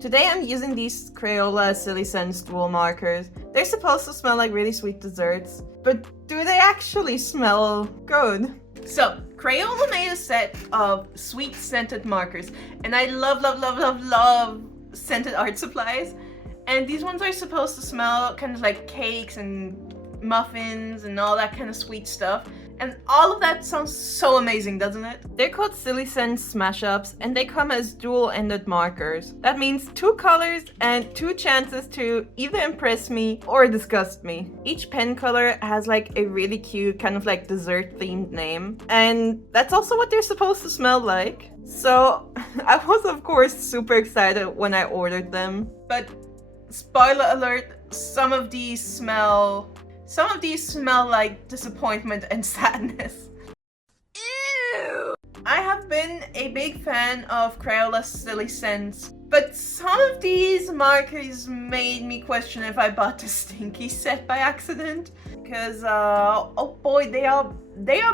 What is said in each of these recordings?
Today I'm using these Crayola Silly Scents dual markers. They're supposed to smell like really sweet desserts, but do they actually smell good? So, Crayola made a set of sweet scented markers, and I love scented art supplies. And these ones are supposed to smell kind of like cakes and muffins and all that kind of sweet stuff. And all of that sounds so amazing, doesn't it? They're called Silly Scents SmashUps, and they come as dual-ended markers. That means 2 colors and 2 chances to either impress me or disgust me. Each pen color has like a really cute kind of like dessert-themed name, and that's also what they're supposed to smell like. So I was of course super excited when I ordered them. But spoiler alert, some of these smell like disappointment and sadness. Ew! I have been a big fan of Crayola Silly Scents, but some of these markers made me question if I bought the stinky set by accident. Because, oh boy, they are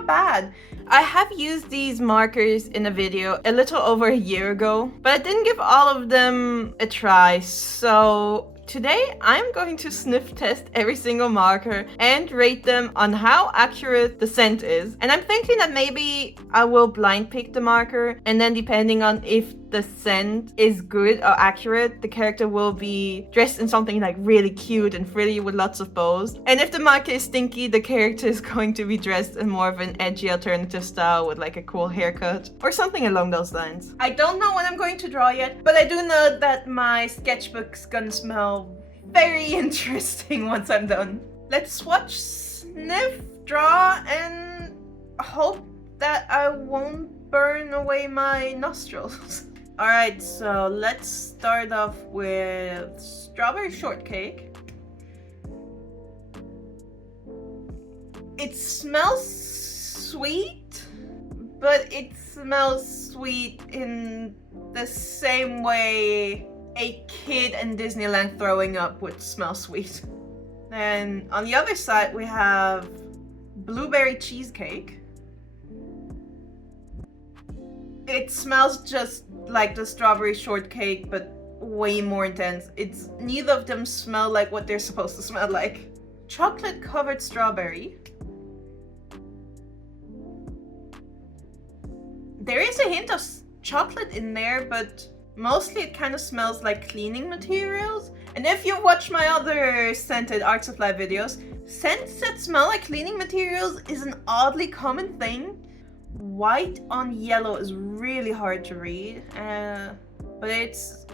bad. I have used these markers in a video a little over a year ago, but I didn't give all of them a try, so today I'm going to sniff test every single marker and rate them on how accurate the scent is. And I'm thinking that maybe I will blind pick the marker, and then depending on if the scent is good or accurate, the character will be dressed in something like really cute and frilly with lots of bows. And if the marker is stinky, the character is going to be dressed in more of an edgy alternative style with like a cool haircut or something along those lines. I don't know what I'm going to draw yet, but I do know that my sketchbook's gonna smell very interesting once I'm done. Let's watch Sniff draw and hope that I won't burn away my nostrils. Alright, so let's start off with strawberry shortcake. It smells sweet, but it smells sweet in the same way a kid in Disneyland throwing up would smell sweet. And on the other side we have blueberry cheesecake. It smells just like the strawberry shortcake, but way more intense. Neither of them smell like what they're supposed to smell like. Chocolate covered strawberry. There is a hint of chocolate in there, but mostly it kind of smells like cleaning materials. And if you've watched my other scented art supply videos, scents that smell like cleaning materials is an oddly common thing. White on yellow is really hard to read, but it's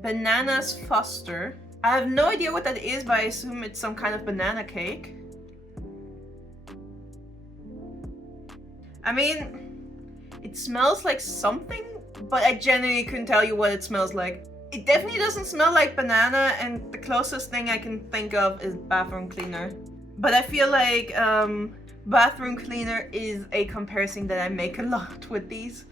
Bananas Foster. I have no idea what that is, but I assume it's some kind of banana cake. I mean, it smells like something, but I genuinely couldn't tell you what it smells like. It definitely doesn't smell like banana, and the closest thing I can think of is bathroom cleaner. But I feel like bathroom cleaner is a comparison that I make a lot with these.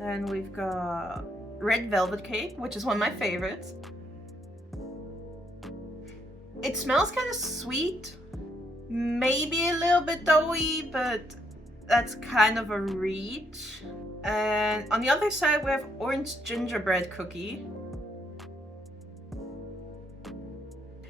And we've got red velvet cake, which is one of my favorites. It smells kind of sweet, maybe a little bit doughy, but that's kind of a reach. And on the other side we have orange gingerbread cookie.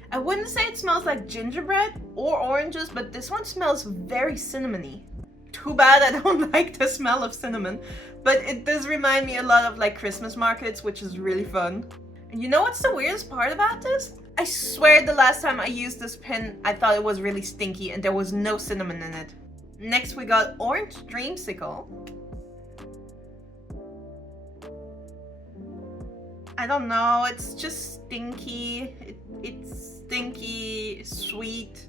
I wouldn't say it smells like gingerbread or oranges, but this one smells very cinnamony. Too bad I don't like the smell of cinnamon, but it does remind me a lot of like Christmas markets, which is really fun. And you know what's the weirdest part about this? I swear the last time I used this pen, I thought it was really stinky and there was no cinnamon in it. Next we got orange dreamsicle. I don't know, it's just stinky. It's stinky, sweet,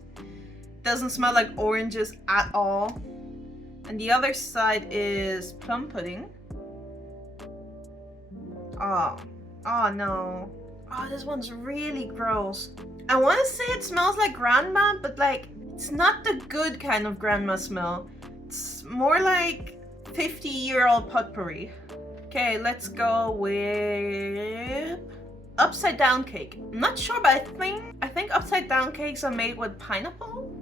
doesn't smell like oranges at all. And the other side is plum pudding. Oh no. Oh, this one's really gross. I want to say it smells like grandma, but like, it's not the good kind of grandma smell. It's more like 50-year-old potpourri. Okay, let's go with upside down cake. I'm not sure, but I think upside down cakes are made with pineapple.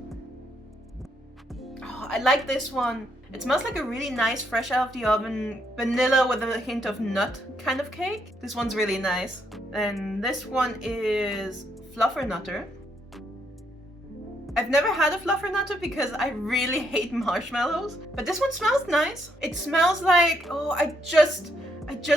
Oh, I like this one. It smells like a really nice, fresh out of the oven, vanilla with a hint of nut kind of cake. This one's really nice. And this one is Fluffernutter. I've never had a Fluffernutter because I really hate marshmallows, but this one smells nice. It smells like, oh, I just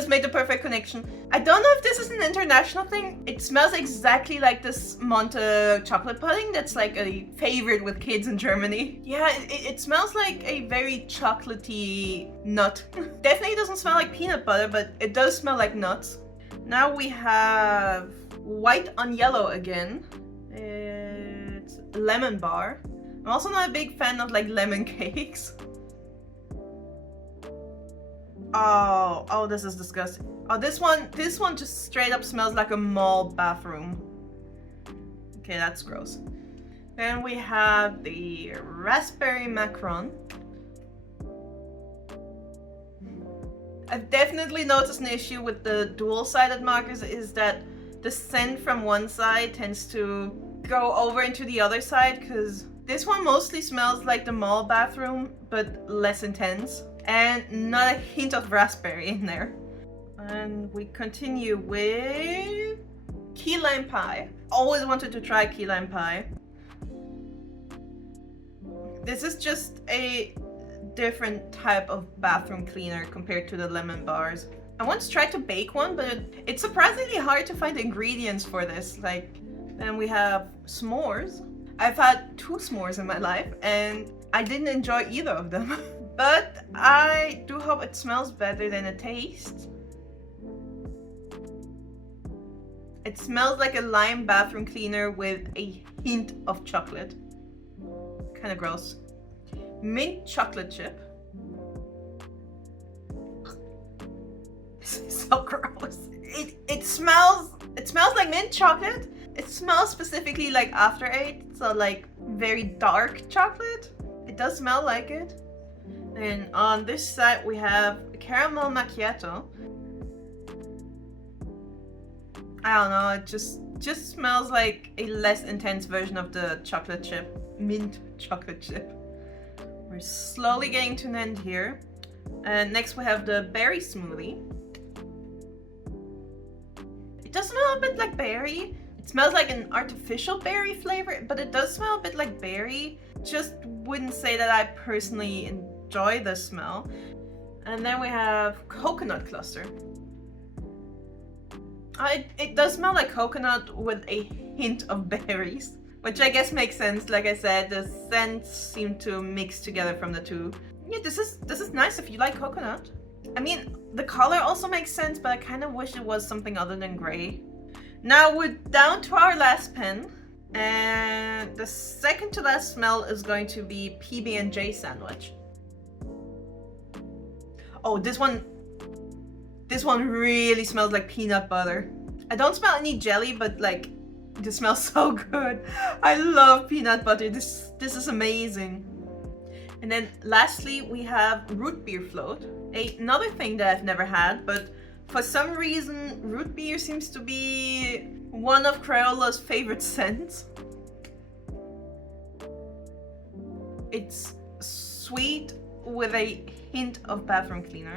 made the perfect connection. I don't know if this is an international thing. It smells exactly like this Monte chocolate pudding that's like a favorite with kids in Germany. Yeah, it smells like a very chocolatey nut. Definitely doesn't smell like peanut butter, but it does smell like nuts. Now we have white on yellow again. It's lemon bar. I'm also not a big fan of like lemon cakes. Oh, this is disgusting. Oh, this one just straight up smells like a mall bathroom. Okay, that's gross. Then we have the raspberry macaron. I've definitely noticed an issue with the dual-sided markers is that the scent from one side tends to go over into the other side, because this one mostly smells like the mall bathroom, but less intense. And not a hint of raspberry in there. And we continue with key lime pie. Always wanted to try key lime pie. This is just a different type of bathroom cleaner compared to the lemon bars. I once tried to bake one, but it's surprisingly hard to find ingredients for this. Then we have s'mores. I've had 2 s'mores in my life and I didn't enjoy either of them. But I do hope it smells better than it tastes. It smells like a lime bathroom cleaner with a hint of chocolate. Kind of gross. Mint chocolate chip. This is so gross. It smells like mint chocolate. It smells specifically like After Eight, so like very dark chocolate. It does smell like it. And on this side we have caramel macchiato. I don't know, it just smells like a less intense version of the chocolate chip, mint chocolate chip. We're slowly getting to an end here. And next we have the berry smoothie. It does smell a bit like berry. It smells like an artificial berry flavor, but it does smell a bit like berry. Just wouldn't say that I personally enjoy the smell. And then we have coconut cluster. It does smell like coconut with a hint of berries, which I guess makes sense. Like I said, the scents seem to mix together from the two. Yeah, this is nice if you like coconut. I mean, the color also makes sense, but I kind of wish it was something other than gray. Now we're down to our last pen, and the second to last smell is going to be PB&J sandwich. Oh, this one really smells like peanut butter. I don't smell any jelly, but like, this smells so good. I love peanut butter. This is amazing. And then lastly, we have root beer float. Another thing that I've never had, but for some reason, root beer seems to be one of Crayola's favorite scents. It's sweet with a hint of bathroom cleaner.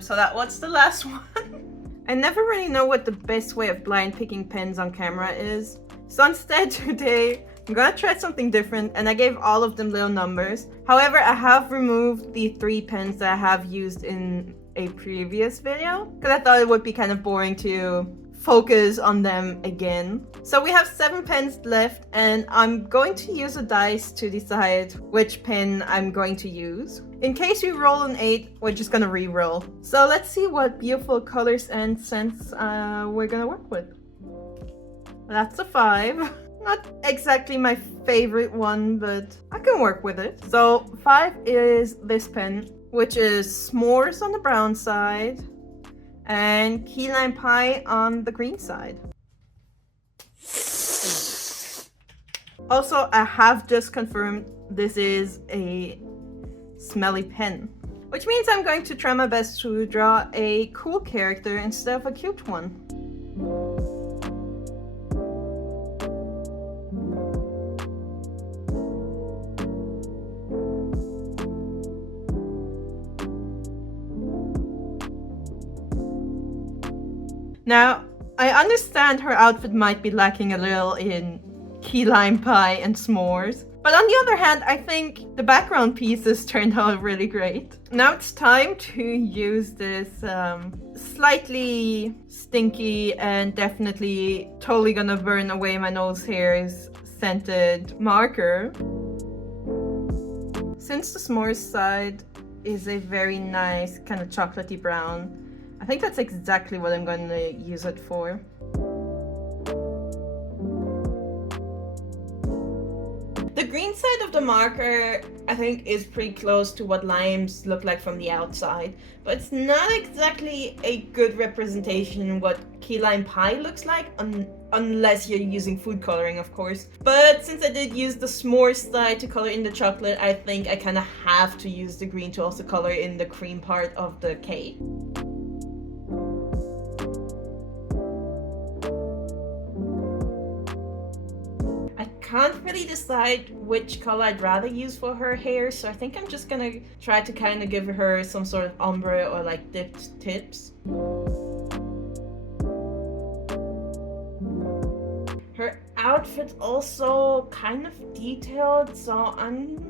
So what's the last one? I never really know what the best way of blind picking pens on camera is. So instead today, I'm gonna try something different, and I gave all of them little numbers. However, I have removed the 3 pens that I have used in a previous video, because I thought it would be kind of boring to focus on them again. So we have 7 pens left, and I'm going to use a dice to decide which pen I'm going to use. In case we roll an 8, we're just gonna re-roll. So let's see what beautiful colors and scents we're gonna work with. That's a 5. Not exactly my favorite one, but I can work with it. So 5 is this pen, which is s'mores on the brown side and key lime pie on the green side. Also, I have just confirmed this is a smelly pen, which means I'm going to try my best to draw a cool character instead of a cute one. Now, I understand her outfit might be lacking a little in key lime pie and s'mores, but on the other hand, I think the background pieces turned out really great. Now it's time to use this slightly stinky and definitely totally gonna burn away my nose hairs scented marker. Since the s'mores side is a very nice kind of chocolatey brown, I think that's exactly what I'm going to use it for. The green side of the marker, I think, is pretty close to what limes look like from the outside, but it's not exactly a good representation of what key lime pie looks like, unless you're using food coloring, of course. But since I did use the s'mores side to color in the chocolate, I think I kind of have to use the green to also color in the cream part of the cake. Can't really decide which color I'd rather use for her hair, so I think I'm just gonna try to kind of give her some sort of ombre or like dipped tips. Her outfit's also kind of detailed, so I'm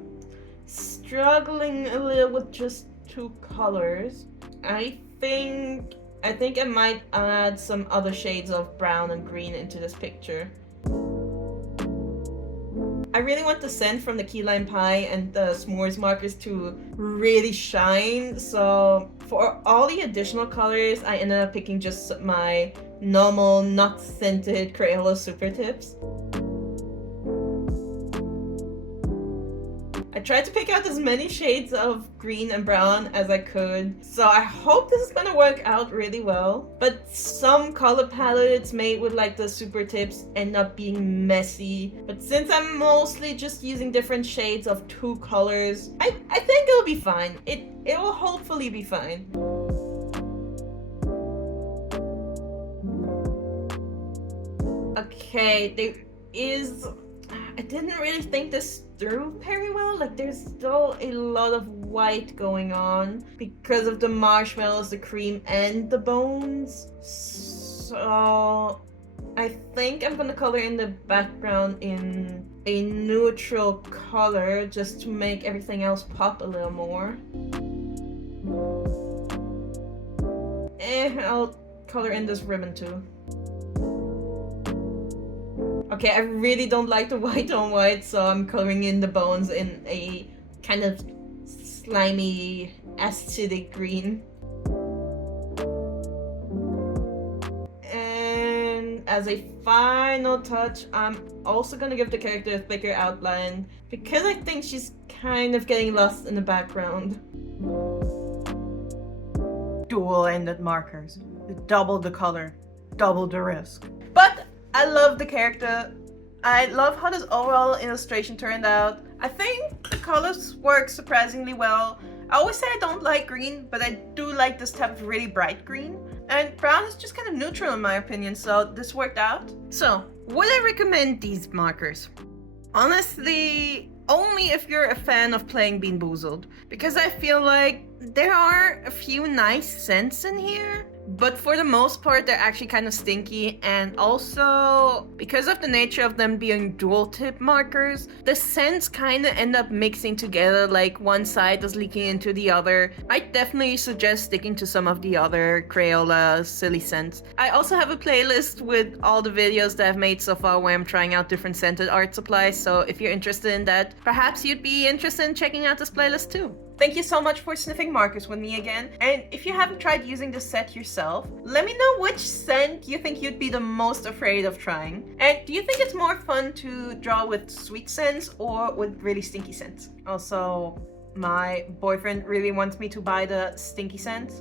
struggling a little with just two colors. I think I might add some other shades of brown and green into this picture. I really want the scent from the key lime pie and the s'mores markers to really shine, so for all the additional colors, I ended up picking just my normal, not scented Crayola super tips. I tried to pick out as many shades of green and brown as I could, so I hope this is gonna work out really well. But some color palettes made with like the super tips end up being messy. But since I'm mostly just using different shades of two colors, I think it'll be fine. It will hopefully be fine. Okay, I didn't really think this through very well. Like, there's still a lot of white going on because of the marshmallows, the cream, and the bones. So I think I'm gonna color in the background in a neutral color just to make everything else pop a little more. I'll color in this ribbon too. Okay, I really don't like the white on white, so I'm coloring in the bones in a kind of slimy, acidic green. And as a final touch, I'm also gonna give the character a thicker outline because I think she's kind of getting lost in the background. Dual-ended markers. Double the color, double the risk. But I love the character. I love how this overall illustration turned out. I think the colors work surprisingly well. I always say I don't like green, but I do like this type of really bright green. And brown is just kind of neutral in my opinion, so this worked out. So, would I recommend these markers? Honestly, only if you're a fan of playing Bean Boozled, because I feel like there are a few nice scents in here, but for the most part they're actually kind of stinky, and also because of the nature of them being dual tip markers, the scents kind of end up mixing together, like one side is leaking into the other. I definitely suggest sticking to some of the other Crayola silly scents. I also have a playlist with all the videos that I've made so far where I'm trying out different scented art supplies, so if you're interested in that, perhaps you'd be interested in checking out this playlist too. Thank you so much for sniffing markers with me again, and if you haven't tried using this set yourself, let me know which scent you think you'd be the most afraid of trying. And do you think it's more fun to draw with sweet scents or with really stinky scents? Also, my boyfriend really wants me to buy the stinky scents,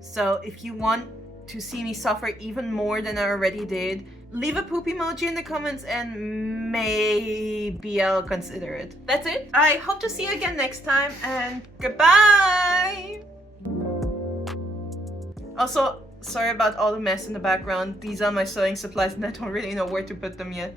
so if you want to see me suffer even more than I already did, leave a poop emoji in the comments and maybe I'll consider it. That's it. I hope to see you again next time, and goodbye! Also, sorry about all the mess in the background. These are my sewing supplies and I don't really know where to put them yet.